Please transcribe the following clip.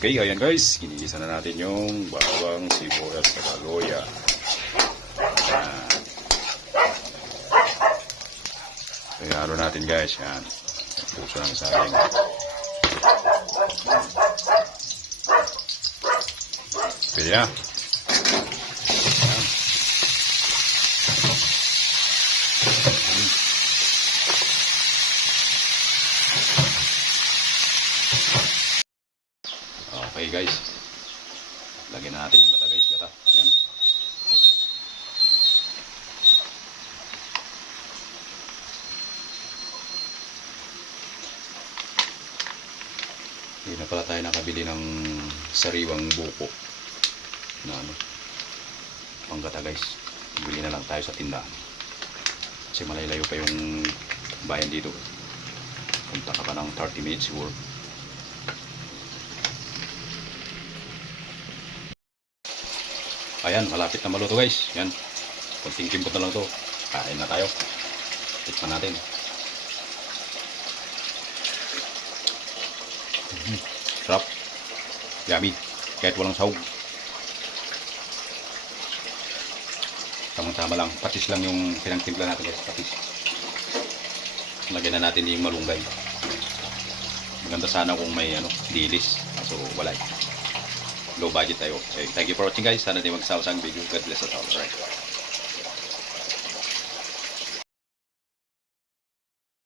Okay, ayan guys, ginigisa na natin yung bawang, sibuyas, at luya. Kaya natin guys, yan. Puso ng saging. Pwede na. Okay guys, lagyan na natin yung gata guys, gata. Yan. Hindi na pala tayo nakabili ng sariwang buko na ano, pang gata guys. Bili na lang tayo sa tindahan. Kasi malaylayo pa yung bayan dito. Punta ka pa ng 30 minutes siguro. Ayan, malapit na maluto guys. Yan. Kunting kimbot na lang to. Kain na tayo. Tikman natin. Sarap. Yummy. Kahit walang sahog. Tamang-tama lang. Patis lang yung pinagtimpla natin guys. Patis. Lagyan na natin yung malunggay. Maganda sana kung may dilis. Kaso wala eh. Low budget tayo. Okay, thank you for watching guys. Sana di magsawa sa video. God bless us all. Alright.